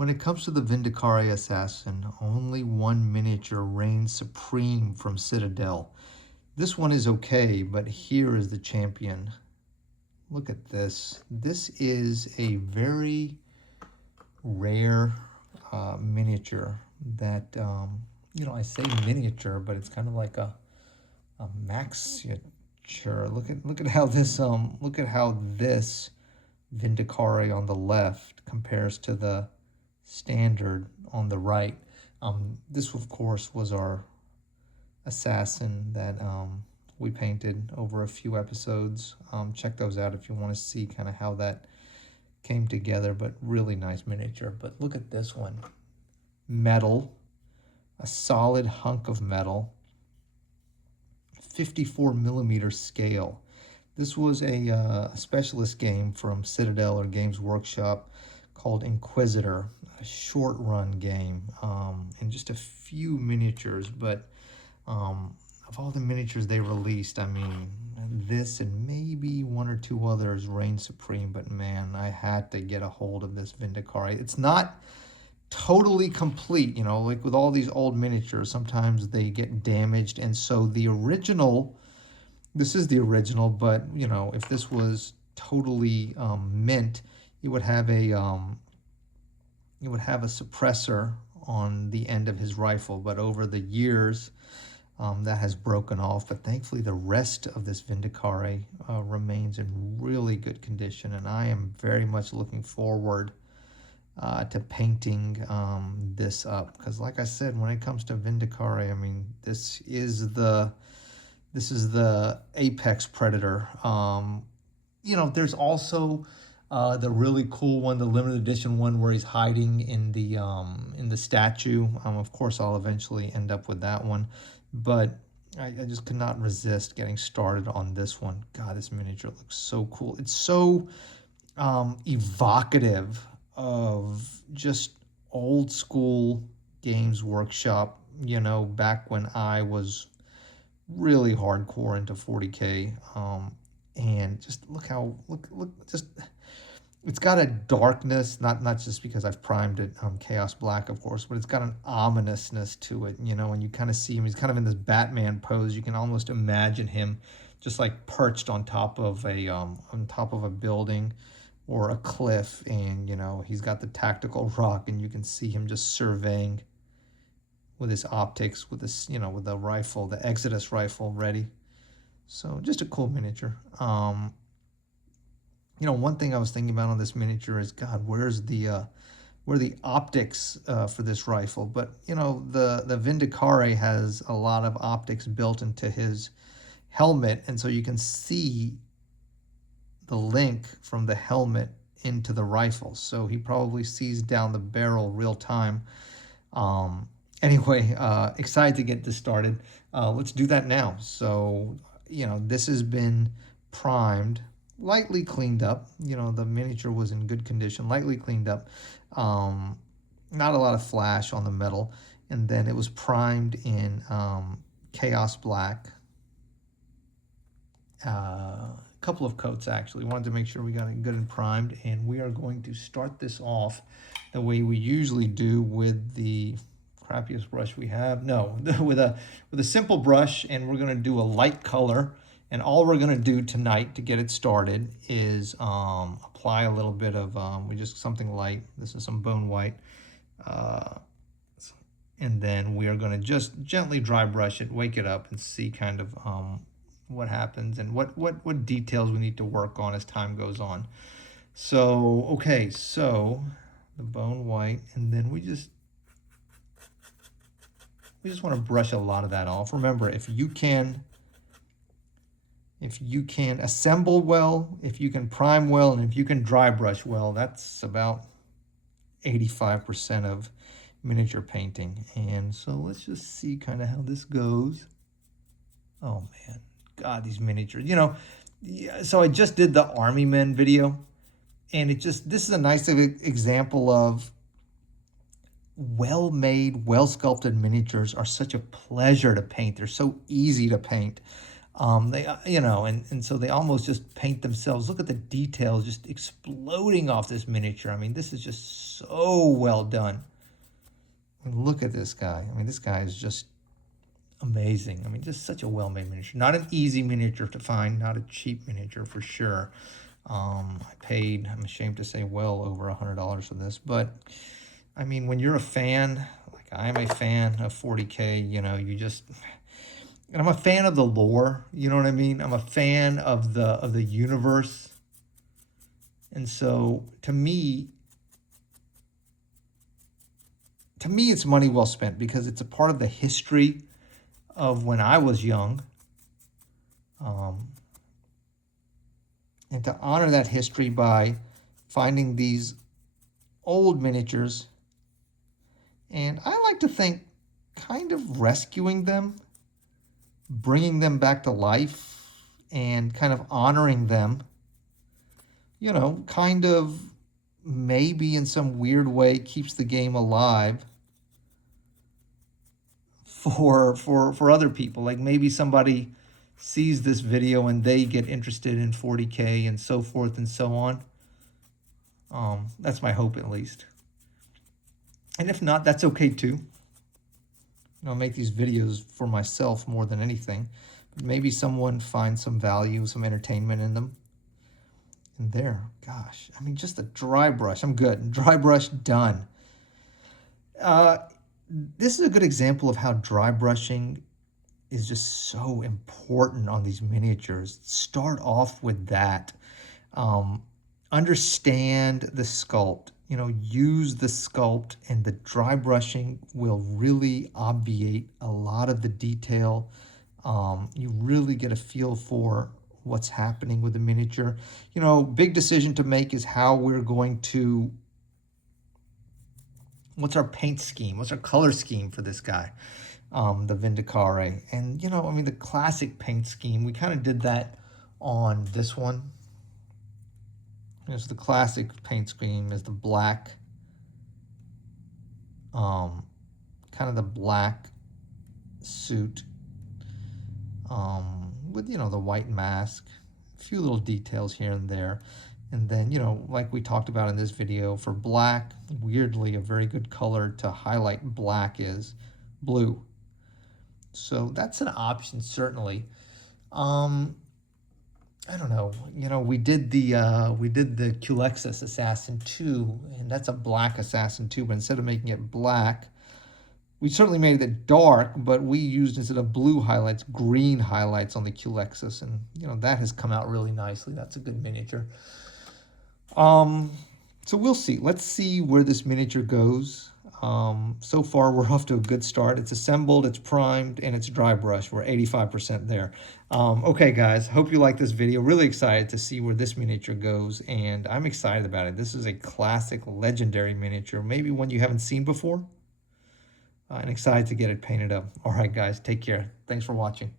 When it comes to the Vindicare Assassin, only one miniature reigns supreme from Citadel. This one is okay, but here is the champion. Look at this. This is a very rare miniature that, I say miniature, but it's kind of like a maxiature. Look at how this Vindicare on the left compares to the standard on the right. This, of course, was our assassin that we painted over a few episodes. Check those out if you want to see kind of how that came together, but really nice miniature. But look at this one. Metal, a solid hunk of metal, 54 millimeter scale. This was a specialist game from Citadel or Games Workshop called Inquisitor, a short run game, and just a few miniatures. But of all the miniatures they released, I mean, this and maybe one or two others reign supreme. But man, I had to get a hold of this Vindicare. It's not totally complete, like with all these old miniatures, sometimes they get damaged. And so the original, this is the original, but if this was totally mint, it would have a suppressor on the end of his rifle. But over the years, that has broken off. But thankfully, the rest of this Vindicare remains in really good condition, and I am very much looking forward to painting this up, because like I said, when it comes to Vindicare, I mean, this is the apex predator. There's also the really cool one, the limited edition one, where he's hiding in the statue. Of course, I'll eventually end up with that one, but I just could not resist getting started on this one. God, this miniature looks so cool. It's so evocative of just old school Games Workshop, back when I was really hardcore into 40K. And just look, just, it's got a darkness, not just because I've primed it Chaos Black, of course, but it's got an ominousness to it, and you kind of see him, he's kind of in this Batman pose. You can almost imagine him just like perched on top of a building or a cliff, and he's got the tactical rock, and you can see him just surveying with his optics, with this, with the rifle, the Exodus rifle ready. So just a cool miniature. One thing I was thinking about on this miniature is, God, where are the optics for this rifle? But the Vindicare has a lot of optics built into his helmet, and so you can see the link from the helmet into the rifle. So he probably sees down the barrel real time. Anyway, excited to get this started. Let's do that now. So, this has been primed, lightly cleaned up. The miniature was in good condition, lightly cleaned up. Not a lot of flash on the metal. And then it was primed in Chaos Black. Couple of coats, actually. Wanted to make sure we got it good and primed, and we are going to start this off the way we usually do with the crappiest brush we have. No, with a simple brush, and we're going to do a light color. And all we're going to do tonight to get it started is apply a little bit of something light. This is some bone white, and then we are going to just gently dry brush it, wake it up, and see kind of what happens and what details we need to work on as time goes on. So, okay, so the bone white, and then we just want to brush a lot of that off. Remember, if you can assemble well, if you can prime well, and if you can dry brush well, that's about 85% of miniature painting. And so let's just see kind of how this goes. Oh man, God, these miniatures, so I just did the Army Men video, and this is a nice example of well-made, well-sculpted miniatures are such a pleasure to paint. They're so easy to paint. They, you know, and so they almost just paint themselves. Look at the details just exploding off this miniature. I mean, this is just so well done. I mean, look at this guy. I mean, this guy is just amazing. I mean, just such a well-made miniature. Not an easy miniature to find, not a cheap miniature for sure. I paid, I'm ashamed to say, well over $100 for this, but I mean, when you're a fan, like I'm a fan of 40K, you know, you just, and I'm a fan of the lore, you know what I mean? I'm a fan of the universe. And so to me it's money well spent because it's a part of the history of when I was young. And to honor that history by finding these old miniatures, and I like to think kind of rescuing them, bringing them back to life, and kind of honoring them, you know, kind of maybe in some weird way keeps the game alive for other people. Like maybe somebody sees this video and they get interested in 40K and so forth and so on. That's my hope, at least. And if not, that's okay too. You know, I make these videos for myself more than anything. But maybe someone finds some value, some entertainment in them. And there, gosh, I mean, just a dry brush. I'm good. Dry brush done. This is a good example of how dry brushing is just so important on these miniatures. Start off with that. Understand the sculpt. You know, use the sculpt, and the dry brushing will really obviate a lot of the detail. You really get a feel for what's happening with the miniature. You know, big decision to make is how we're going to, what's our paint scheme? What's our color scheme for this guy? The Vindicare. And, you know, I mean, the classic paint scheme, we kind of did that on this one. There's the classic paint scheme is the black, kind of the black suit, with, you know, the white mask, a few little details here and there. And then, you know, like we talked about in this video, for black, weirdly, a very good color to highlight black is blue. So that's an option, certainly. I don't know, you know, we did the Culexus Assassin 2, and that's a black Assassin 2, but instead of making it black, we certainly made it dark, but we used, instead of blue highlights, green highlights on the Culexus, and, you know, that has come out really nicely. That's a good miniature. So we'll see. Let's see where this miniature goes. So far, we're off to a good start. It's assembled, it's primed, and it's dry brush. We're 85% there. Okay, guys, hope you like this video. Really excited to see where this miniature goes, and I'm excited about it. This is a classic, legendary miniature, maybe one you haven't seen before, and excited to get it painted up. All right, guys, take care. Thanks for watching.